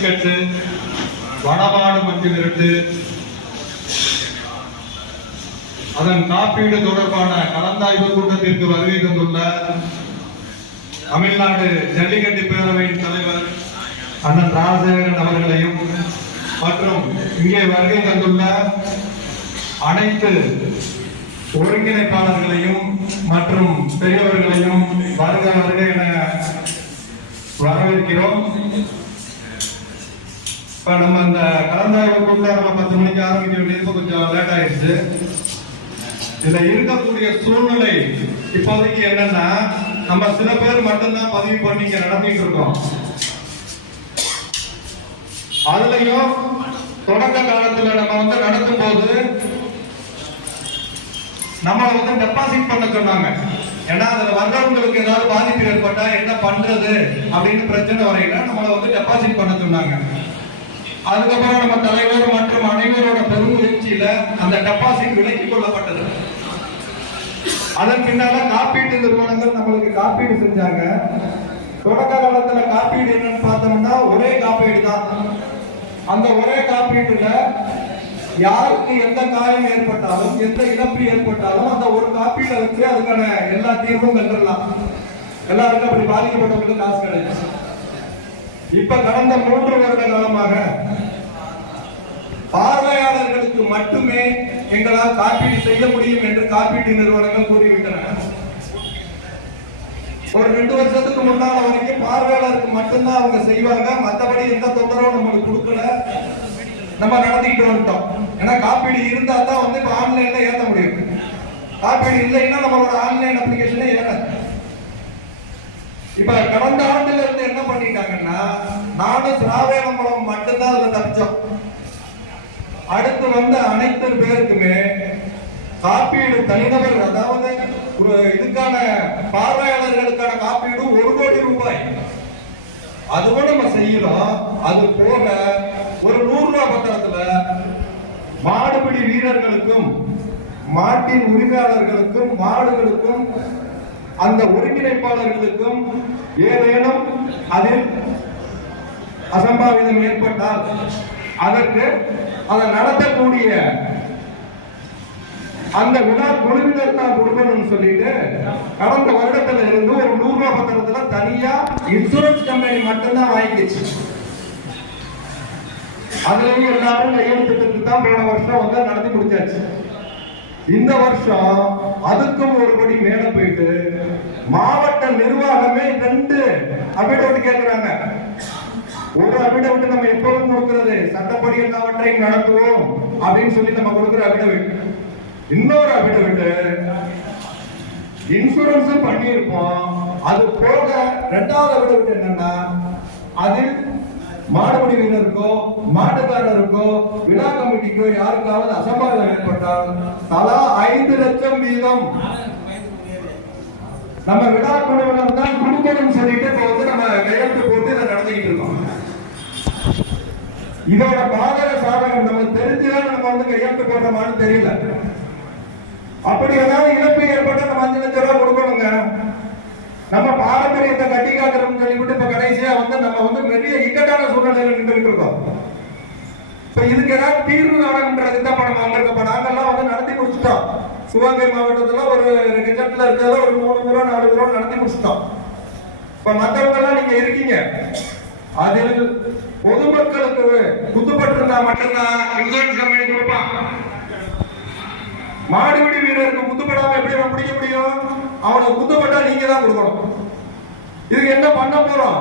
கட்டு வடமாடு மஞ்சு விரட்டு. அதன் காப்பீடு தொடர்பான கலந்தாய்வு கூட்டத்திற்கு வருகை தந்துள்ள தமிழ்நாடு ஜல்லிக்கட்டு பேரவையின் தலைவர் அண்ணன் ராஜசேகரன் அவர்களையும் மற்றும் இங்கே வருகை தந்துள்ள அனைத்து ஒருங்கிணைப்பாளர்களையும் மற்றும் பெரியவர்களையும் வருக வருக என வரவேற்கிறோம். இப்ப நம்ம அந்த கலந்தாய்வு கூட்டம் நம்ம பத்து மணிக்கு ஆரம்பிக்க வேண்டியது கொஞ்சம் லேட் ஆயிடுச்சு. இதுல இருக்கக்கூடிய சூழ்நிலை இப்போதைக்கு என்னன்னா நம்ம சில பேர் மட்டும்தான் பதிவு பண்ணி இங்க நடத்திட்டு இருக்கோம். அதுலயும் தொடக்க காலத்துல நம்ம வந்து நடத்தும் போது நம்மளை வந்து டெபாசிட் பண்ண சொன்னாங்க. ஏன்னா அதுல வர்றவங்களுக்கு ஏதாவது பாதிப்பு ஏற்பட்டா என்ன பண்றது அப்படின்னு பிரச்சனை வரையில நம்மளை வந்து டெபாசிட் பண்ண சொன்னாங்க. அதுக்கப்புறம் நம்ம தலைவர் மற்றும் அனைவரோட பெருமுயற்சியில அந்த டெபாசிட் விலக்கிக் கொள்ளப்பட்டது. அதன் பின்னால காப்பீட்டு நிறுவனங்கள் நம்மளுக்கு காப்பீடு செஞ்சாங்க. தொடக்க காலத்துல காப்பீடு என்னன்னு பார்த்தோம்னா ஒரே காப்பீடு தான். அந்த ஒரே காப்பீட்டுல யாருக்கு எந்த காயம் ஏற்பட்டாலும் எந்த இழப்பு ஏற்பட்டாலும் அந்த ஒரு காப்பீட்டை வச்சு அதுக்கான எல்லா தீர்வும் கண்டுடலாம் எல்லாருக்கும் அப்படி பாதிக்கப்பட்டவங்களுக்கு காசு கிடையாது இப்ப கடந்த மூன்று வருட காலமாக பார்வையாளர்களுக்கு மட்டுமே எங்களால் காப்பீடு செய்ய முடியும் என்று காப்பீட்டு நிறுவனங்கள் கூறிவிட்டன. ஒரு ரெண்டு வருஷத்துக்கு முன்னால வரைக்கும் பார்வையாளருக்கு மட்டும்தான் அவங்க செய்வாங்க. மத்தபடி எந்த தொந்தரவும் நம்மளுக்கு கொடுக்கல. நம்ம நடத்திக்கிட்டு வந்துட்டோம். ஏன்னா காப்பீடு இருந்தா தான் வந்து இப்ப ஆன்லைன்ல ஏத்த முடியும். காப்பீடு இல்லைன்னா நம்மளோட ஆன்லைன் அப்ளிகேஷனே ஏறாது. இப்ப கடந்த ஆண்டுல இருந்து என்ன பண்ணிட்டாங்கன்னா நானும் திராவிடம்பலம் மட்டும்தான் அதுல தப்பிச்சோம். அடுத்து வந்த அனைத்து பேருக்குமே காப்பீடு தனிநபர் அதாவது ஒரு இதுக்கான பார்வையாளர்களுக்கான காப்பீடு ஒரு கோடி ரூபாய். அதுவும் நம்ம செய்யலாம் அது போக ஒரு நூறு ரூபாய் பத்திரத்துல மாடுபிடி வீரர்களுக்கும் மாட்டின் உரிமையாளர்களுக்கும் மாடுகளுக்கும் அந்த ஒருங்கிணைப்பாளர்களுக்கும் ஏதேனும் அதில் அசம்பாவிதம் ஏற்பட்டால் அதற்கு அதை நடத்தக்கூடிய அந்த விழா குழுவினர் தான் கொடுக்கணும்னு சொல்லிட்டு கடந்த வருடத்துல இருந்து ஒரு நூறு ரூபாய் பத்திரத்துல தனியா இன்சூரன்ஸ் கம்பெனி மட்டும்தான் வாங்கிக்கிச்சு. அதுலயும் எல்லாரும் கையெழுத்துக்கு தான் போன வருஷம் வந்து நடத்தி முடிச்சாச்சு. இந்த வருஷம் அதுக்கும் ஒரு படி மேல போயிட்டு மாவட்ட நிர்வாகமே ரெண்டு அபிடவிட் கேட்கிறாங்க ஒரு அபிடவிட் நம்ம எப்பவும் கொடுக்கிறது. சட்டப்படி எல்லாவற்றையும் நடத்துவோம் அப்படின்னு சொல்லி நம்ம கொடுக்கிற அபிடவிட். இன்னொரு அபிடவிட் இன்சூரன்ஸ் பண்ணியிருப்போம். அது போக ரெண்டாவது அபிடவிட் என்னன்னா அதில் மாடுபிடிவினருக்கோ மாட்டுக்காரருக்கோ விழா கமிட்டிக்கோ யாருக்காவது அசம்பாவிதம் ஏற்பட்டால் தலா ஐந்து லட்சம் வீதம். நம்ம விழா குழுவினர் தான் கொடுக்கணும்னு சொல்லிட்டு இப்ப வந்து நம்ம கையெழுத்து போட்டு இதை நடத்திக்கிட்டு இருக்கோம். இதோட பாதக சாதகம் நமக்கு தெரிஞ்சுதான் நம்ம வந்து கையெழுத்து போடுறோமான்னு தெரியல. அப்படி ஏதாவது இழப்பு ஏற்பட்டா நம்ம அஞ்சு லட்சம் ரூபாய் கொடுக்கணுங்க. நம்ம பாரம்பரியத்தை கட்டி காக்கிறோம்னு சொல்லிவிட்டு இப்ப கடைசியா வந்து நம்ம வந்து பெரிய இக்கட்டான சூழ்நிலையில நின்றுட்டு இருக்கோம். இப்ப இதுக்கு ஏதாவது தீர்வு காணணுன்றது தான் இப்ப நம்ம இப்ப நாங்கெல்லாம் வந்து நடத்தி முடிச்சுட்டோம். சிவகங்கை மாவட்டத்துல ஒரு கெஜெட்ல இருக்கிறத ஒரு மூணு தூரம் நாலு தூரம் நடத்தி முடிச்சுட்டோம். இப்ப மத்தவங்க எல்லாம் நீங்க இருக்கீங்க. அதில் பொதுமக்களுக்கு குத்துப்பட்டிருந்தா மட்டும்தான் இன்சூரன்ஸ் கம்பெனி கொடுப்பான். மாடுபிடி வீரருக்கு குத்துப்படாம எப்படி நம்ம பிடிக்க முடியும்? அவனுக்கு குத்துப்பட்டா நீங்க தான் கொடுக்கணும். இதுக்கு என்ன பண்ண போறோம்?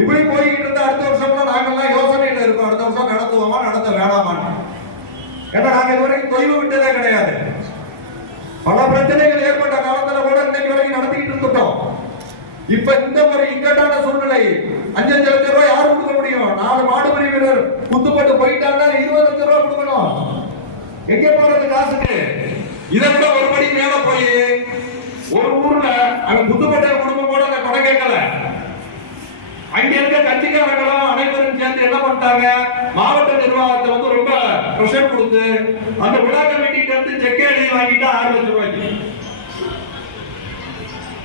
இப்படி போய்கிட்டு இருந்தா அடுத்த வருஷம்லாம் நாங்கெல்லாம் யோசனையில இருக்கோம். அடுத்த வருஷம் நடத்துவோமா நடத்த வேணாமான்னு. ஏன்னா நாங்க இதுவரைக்கும் தொய்வு விட்டதே கிடையாது. பல பிரச்சனைகள் ஏற்பட்ட காலத்துல கூட இன்னைக்கு வரைக்கும் நடத்திக்கிட்டு இருந்துட்டோம். இப்ப இந்த ஒரு இக்கட்டான சூழ்நிலை அஞ்சஞ்சு லட்சம் ரூபாய் யார் கொடுக்க முடியும்? நாலு மாடுபிடி வீரர். குத்துப்பட்டு போயிட்டாங்கன்னா இருபது லட்சம் ரூபாய் கொடுக்கணும். எங்க போறது காசுக்கு? இதை விட ஒரு படி மேல போய் ஒரு ஊர்ல அவன் குத்துப்பட்ட குடும்பம் கூட அந்த கொடை கேட்கல. அங்க இருக்க கட்சிக்காரங்களும் அனைவரும் சேர்ந்து என்ன பண்ணிட்டாங்க? மாவட்ட நிர்வாகத்தை வந்து ரொம்ப ப்ரெஷர் கொடுத்து அந்த விழா கமிட்டிட்ட இருந்து செக் எழுதி வாங்கிட்டா ஆறு லட்சம் ரூபாய்க்கு.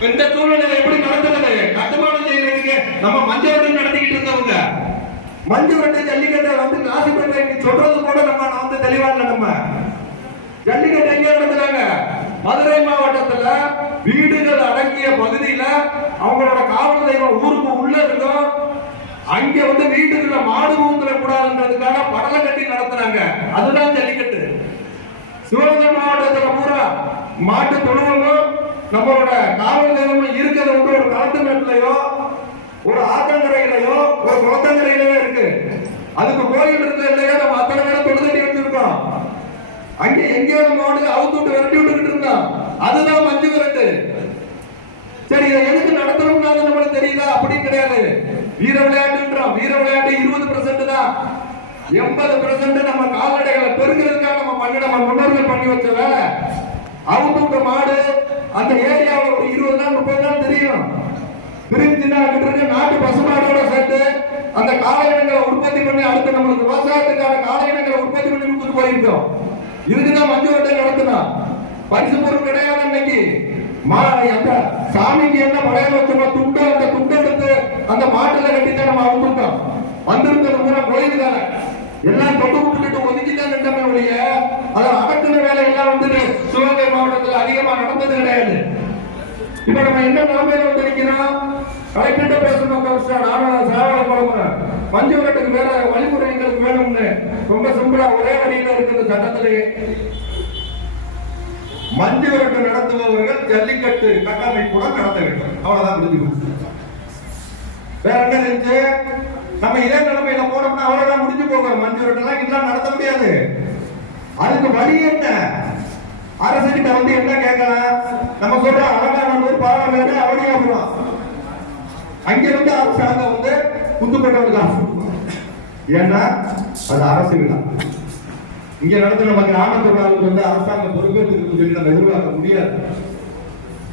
இந்த சூழ்நிலை எப்படி நடந்தது? கட்டுமான நம்ம மஞ்சள் நடத்திக்கிட்டு இருந்தவங்க. மஞ்சு ஜல்லிக்கட்டை வந்து காசிப்பேட்டை நீ சொல்றது கூட நம்ம நான் வந்து தெளிவா இல்லை நம்ம. ஜல்லிக்கட்டு எங்க நடத்துறாங்க? மதுரை மாவட்டத்துல வீடுகள் அடங்கிய பகுதியில அவங்களோட காவல் தெய்வம் ஊருக்கு உள்ள இருக்கும் அங்க வந்து வீட்டுக்குள்ள மாடு ஊத்துற கூடாதுன்றதுக்காக படலை கட்டி நடத்துறாங்க. அதுதான் ஜல்லிக்கட்டு. சிவகங்கை மாவட்டத்துல பூரா மாட்டு தொழுவமும் நம்மளோட காவல் தெய்வமும் இருக்கிறது வந்து ஒரு களத்து மேட்லயோ ஒரு ஆத்தங்கரையிலையோ ஒரு குளத்தங்கரையிலயோ இருக்கு. அதுக்கு கோயில் இருக்கு இல்லையா நம்ம அத்தனை பேரும் தொழுதட்டி வச்சிருக்கோம். அங்கே எங்கேயோ நம்ம வந்து அவுத்து விட்டு விரட்டி விட்டுக்கிட்டு இருந்தோம். அதுதான் மஞ்சு விரட்டு. சரி இதை எதுக்கு நடத்தணும்னா நம்மளுக்கு தெரியுதா? அப்படின்னு கிடையாது. வீர விளையாட்டுன்றோம். வீர விளையாட்டு இருபது பெர்சென்ட் தான். எண்பது பெர்சென்ட் நம்ம கால்நடைகளை பெருக்கிறதுக்காக நம்ம பண்ணி நம்ம முன்னோர்கள் பண்ணி வச்ச வேலை. அவுத்து மாடு அந்த ஏரியாவில் ஒரு இருபது நாள் முப்பது நாள் தெரியும். பிரிஞ்சுனா இருக்க நாட்டு பசுமாடோட சேர்த்து அந்த காளையினங்களை உற்பத்தி பண்ணி அடுத்து நம்மளுக்கு விவசாயத்துக்கான காளையினங்களை உற்பத்தி பண்ணி கொடுத்துட்டு போயிருக்கோம். இதுக்குதான் மஞ்சு வட்டை நடத்தணும் பரிசு பொருள் கிடையாது இன்னைக்கு மா சாமிக்கு என்ன பழைய வச்சோமோ துண்டு அந்த துண்டு எடுத்து அந்த மாட்டுல கட்டித்தான் நம்ம அவுத்துட்டோம் வந்திருக்கிறது பூரா கோயில் தானே எல்லாம் தொட்டு விட்டுட்டு ஒதுக்கிதான் நின்றமே ஒழிய அதை வேலை எல்லாம் வந்து சிவகங்கை மாவட்டத்தில் அதிகமா நடந்தது கிடையாது. இப்ப நம்ம என்ன நிலைமையில வந்திருக்கிறோம் கலெக்டர்கிட்ட பேசணும் கமிஷனர் நானும் சேவல குழம்புறேன் மஞ்சு விரட்டுக்கு வழிமுறை எங்களுக்கு வேணும்னு ரொம்ப சிம்பிளா ஒரே வழியில இருக்கிற சட்டத்திலேயே மஞ்சு விரட்டு நடத்துபவர்கள் ஜல்லிக்கட்டு கட்டமைப்புடன் நடத்த வேண்டும். அவ்வளவுதான் முடிஞ்சு வேற என்ன செஞ்சு நம்ம இதே நிலைமையில போனோம்னா அவ்வளவுதான் முடிஞ்சு போகும். மஞ்சு விரட்டெல்லாம் இதெல்லாம் நடத்த முடியாது. அதுக்கு வழி என்ன? அரசுகிட்ட வந்து என்ன கேட்கலாம்? நம்ம சொல்ற அலங்காநல்லூர் பாலமேடு அவனியாபுரம் அங்கிருந்து அரசாங்கம் வந்து குத்துப்பட்டவனுக்கு காசு ஏன்னா அது அரசு விழா இங்க நடந்த நம்ம கிராமத்து வந்து அரசாங்கம் பொறுப்பேற்றுக்கு சொல்லி நம்ம எதிர்பார்க்க முடியாது.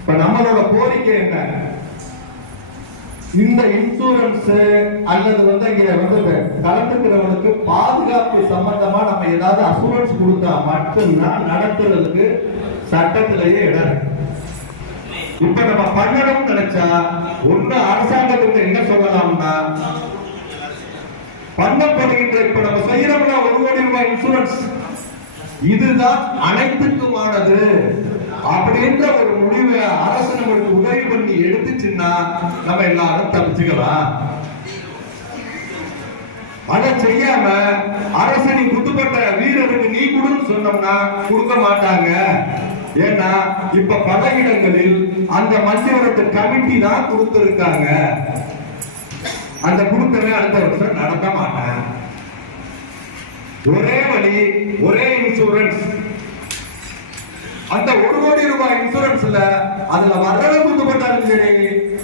இப்ப நம்மளோட கோரிக்கை என்ன? இந்த இன்சூரன்ஸ் அல்லது வந்து இங்க வந்து கலந்துக்கிறவனுக்கு பாதுகாப்பு சம்பந்தமா நம்ம ஏதாவது அசூரன்ஸ் கொடுத்தா மட்டும்தான் நடத்துறதுக்கு சட்டத்திலேயே இடம் இப்ப நம்ம பண்ணணும்னு நினைச்சா ஒண்ணு அரசாங்கத்துக்கு என்ன சொல்லலாம்னா பண்ணப்படுகின்ற இப்ப நம்ம செய்யறோம்னா ஒரு கோடி ரூபாய் இன்சூரன்ஸ் இதுதான் அனைத்துக்குமானது. அப்படின்ற ஒரு முடிவை அரசு நம்மளுக்கு உதவி பண்ணி எடுத்துச்சுன்னா நம்ம எல்லாரும் தப்பிச்சுக்கலாம். அதை செய்யாம அரசு நீ குத்துப்பட்ட வீரருக்கு நீ கொடுன்னு சொன்னோம்னா கொடுக்க மாட்டாங்க. ஏன்னா இப்ப பல இடங்களில் அந்த மஞ்சவரத்து கமிட்டி தான் கொடுத்திருக்காங்க. அந்த கொடுத்தவன் அடுத்த வருஷம் நடத்த மாட்டேன். ஒரே வழி ஒரே இன்சூரன்ஸ் அந்த ஒரு கோடி ரூபாய் இன்சூரன்ஸ்ல அதுல வர்றவன் குத்துப்பட்டாலும் சரி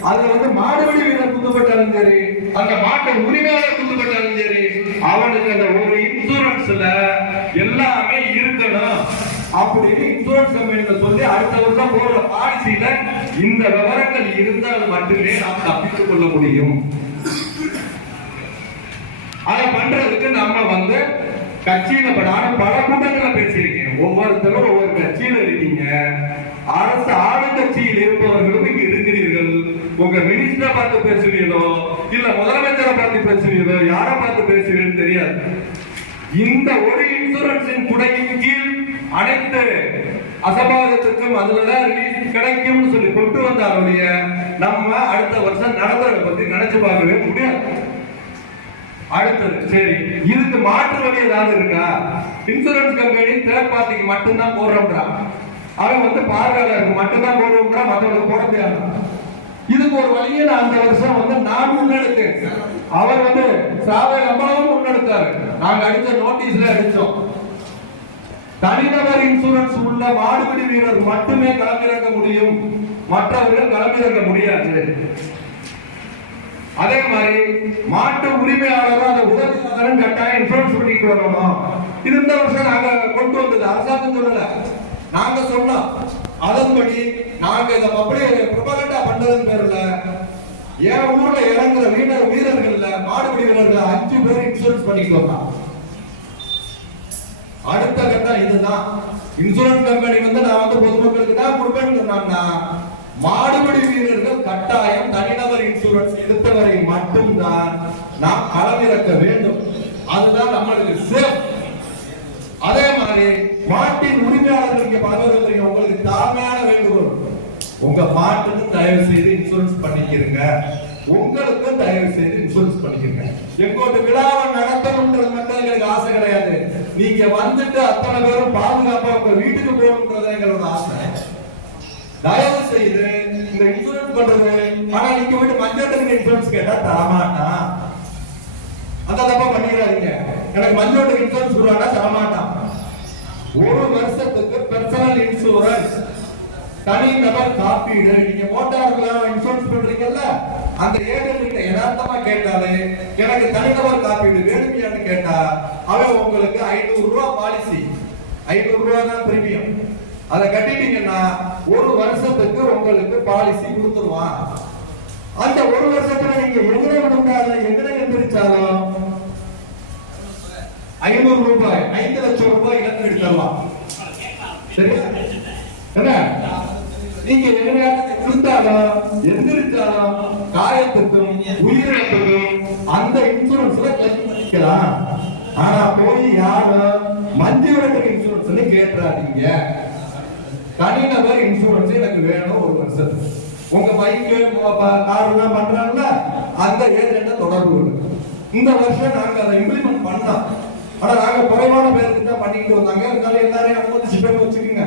அதுல வந்து மாடுபிடி வீரர் குத்துப்பட்டாலும் சரி அந்த மாட்டை உரிமையாளர் குத்துப்பட்டாலும் சரி அவனுக்கு அந்த ஒரு இன்சூரன்ஸ்ல எல்லாமே இருக்கணும். அப்படின்னு இன்சூரன்ஸ் கம்பெனியில சொல்லி அடுத்த வருஷம் போடுற பாலிசியில இந்த விவரங்கள் இருந்தால் மட்டுமே நாம் தப்பித்துக் கொள்ள முடியும். அதை பண்றதுக்கு நம்ம வந்து கட்சியில இப்ப நானும் பல கூட்டங்களை பேசியிருக்கேன். ஒவ்வொருத்தரும் ஒவ்வொரு கட்சியில இருக்கீங்க. அரசு ஆளுங்கட்சியில் இருப்பவர்களும் இங்க இருக்கிறீர்கள். உங்க மினிஸ்டரை பார்த்து பேசுவீங்களோ இல்ல முதலமைச்சரை பார்த்து பேசுவீங்களோ யாரை பார்த்து பேசுவீங்கன்னு தெரியாது. இந்த ஒரு இன்சூரன்ஸின் குடையின் கீழ் அனைத்து அசம்பாவிதத்துக்கும் அதுலதான் ரிலீஃப் கிடைக்கும்னு சொல்லி கொண்டு வந்தாருடைய நம்ம அடுத்த வருஷம் நடத்துறதை பத்தி நினைச்சு பார்க்கவே முடியாது. அடுத்தது சரி இதுக்கு மாற்று வழி ஏதாவது இருக்கா? இன்சூரன்ஸ் கம்பெனி தேர்ட் பார்ட்டிக்கு மட்டும்தான் போடுறோம்டா. அவன் வந்து பார்வையாளருக்கு மட்டும்தான் போடுவோம்ன்றா மற்றவங்களுக்கு போட முடியாது? இதுக்கு ஒரு வழியை நான் அந்த வருஷம் வந்து நான் முன்னெடுத்தேன். அவர் வந்து சாவை அம்மாவும் முன்னெடுத்தாரு. நாங்க அடிச்ச நோட்டீஸ்ல அடிச்சோம் தனிநபர் இன்சூரன்ஸ் உள்ள மாடுபிடி வீரர் மட்டுமே களமிறங்க முடியும். மற்றவர்கள் களமிறங்க முடியாது. அதே மாதிரி மாட்டு உரிமையாளரும் அந்த உதவியாளரும் கட்டாயம் இன்சூரன்ஸ் பண்ணிட்டு வரணும். இது இந்த வருஷம் நாங்க கொண்டு வந்தது அரசாங்கம் சொல்லல. நாங்க சொன்னோம். அதன்படி நாங்க இதை அப்படியே பிரபலண்டா பண்றதுன்னு பேர்ல என் ஊர்ல இறங்குற வீரர் வீரர்கள்ல மாடுபிடி வீரர்கள் அஞ்சு பேர் இன்சூரன்ஸ் பண்ணிட்டு வந்தான் அடுத்த கட்டம் இதுதான். இன்சூரன்ஸ் கம்பெனி வந்து நான் வந்து பொதுமக்களுக்கு தான் கொடுப்பேன்னு சொன்னாங்கன்னா மாடுபிடி வீரர்கள் கட்டாயம் தனிநபர் நாம் களமிறக்க வேண்டும். அதுதான் நம்மளுக்கு சேஃப் அதே மாதிரி மாட்டின் உரிமையாளர்கள் இங்க உங்களுக்கு தாழ்மையான வேண்டுகோள். உங்க மாட்டுக்கு தயவு செய்து இன்சூரன்ஸ் பண்ணிக்கிறங்க உங்களுக்கும் தயவு செய்து இன்சூரன்ஸ் பண்ணிக்கிறங்க எங்கோட்டு விழாவை நடத்தணும்ன்றது மட்டும் எங்களுக்கு ஆசை கிடையாது. நீங்க வந்துட்டு அத்தனை பேரும் பாதுகாப்பா உங்க வீட்டுக்கு போகணும்ன்றது எங்களோட ஆசை. தயவு செய்து இந்த இன்சூரன்ஸ் பண்றது. ஆனா நீங்க போயிட்டு மஞ்சள் இன்சூரன்ஸ் கேட்டா தரமாட்டான் அந்த தப்பா பண்ணிடாதீங்க எனக்கு மஞ்சள் இன்சூரன்ஸ் கொடுவானா தரமாட்டான் ஒரு வருஷத்துக்கு பர்சனல் இன்சூரன்ஸ் தனி நபர் காப்பீடு நீங்க மோட்டார்ல இன்சூரன்ஸ் பண்றீங்கல்ல அந்த ஏஜென்ட் கிட்ட யதார்த்தமா கேட்டாலே எனக்கு தனிநபர் காப்பீடு வேணுமையான்னு கேட்டா அவன் உங்களுக்கு ஐநூறு ரூபா பாலிசி ஐநூறு ரூபா தான் பிரீமியம் அதை கட்டிட்டீங்கன்னா ஒரு வருஷத்துக்கு உங்களுக்கு பாலிசி கொடுத்துருவான். அந்த ஒரு வருஷத்துல நீங்க எங்கன விடுந்தாலும் எங்கன எந்திரிச்சாலும் ஐநூறு ரூபாய் ஐந்து லட்சம் ரூபாய் இழந்து எடுத்துடலாம் சரியா? என்ன? நீங்க எங்கன விழுந்தாலும் எந்திரிச்சாலும் காயத்துக்கும் உயிரிழப்புக்கும் அந்த இன்சூரன்ஸ்ல கிளைம் பண்ணிக்கலாம் ஆனா போய் யாரும் மஞ்சள் விளக்கு இன்சூரன்ஸ் கேட்டுறாதீங்க. தனிநபர் இன்சூரன்ஸ் எனக்கு வேணும் ஒரு வருஷத்துக்கு. உங்க பைக்கு கார் எல்லாம் பண்றாங்கல்ல அந்த ஏஜென்ட தொடர்பு இந்த வருஷம் நாங்க அதை இம்ப்ளிமெண்ட் பண்ணோம். ஆனா நாங்க குறைவான பேருக்கு தான் பண்ணிக்கிட்டு வந்தாங்க. இருந்தாலும் எல்லாரையும் அனுமதிச்சு பேர் வச்சிருக்கீங்க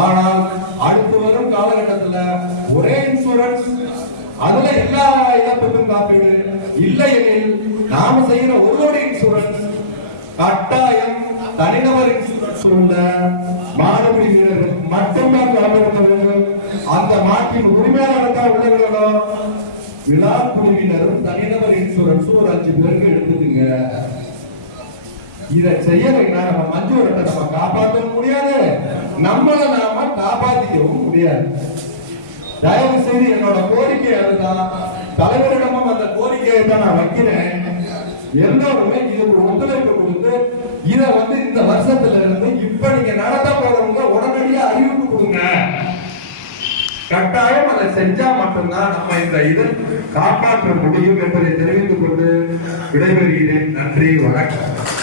ஆனால் அடுத்து வரும் காலகட்டத்துல ஒரே இன்சூரன்ஸ் அதுல எல்லா இழப்புக்கும் காப்பீடு இல்லை எனில் நாம செய்யற ஒவ்வொரு இன்சூரன்ஸ் கட்டாயம் தனிநபர் இன்சூரன்ஸ் உள்ள மாடுபிடி வீரர்கள் மட்டும்தான் கலந்துருக்க வேண்டும். அந்த மாட்டின் உரிமையாளர் தான் உள்ளவர்களோ? விழா குழுவினரும் தனிநபர் இன்சூரன்ஸ் ஒரு அஞ்சு பேருக்கு எடுத்துக்குங்க. இதை செய்யலைன்னா நம்ம மஞ்சு விரட்டை நம்ம காப்பாற்றவும் முடியாது. நம்மளை நாம காப்பாத்திக்கவும் முடியாது. தயவு செய்து என்னோட கோரிக்கை அதுதான். தலைவரிடமும் அந்த கோரிக்கையை தான் நான் வைக்கிறேன். எல்லோருமே இதுக்கு ஒத்துழைப்பு கொடுத்து இத வந்து இந்த வருஷத்துல இருந்து இப்ப நீங்க நடத்த போறவங்க உடனடியா அறிவிப்பு கொடுங்க. கட்டாயம் அதை செஞ்சா மட்டும்தான் நம்ம இந்த இதை காப்பாற்ற முடியும் என்பதை தெரிவித்துக் கொண்டு விடைபெறுகிறேன். நன்றி வணக்கம்.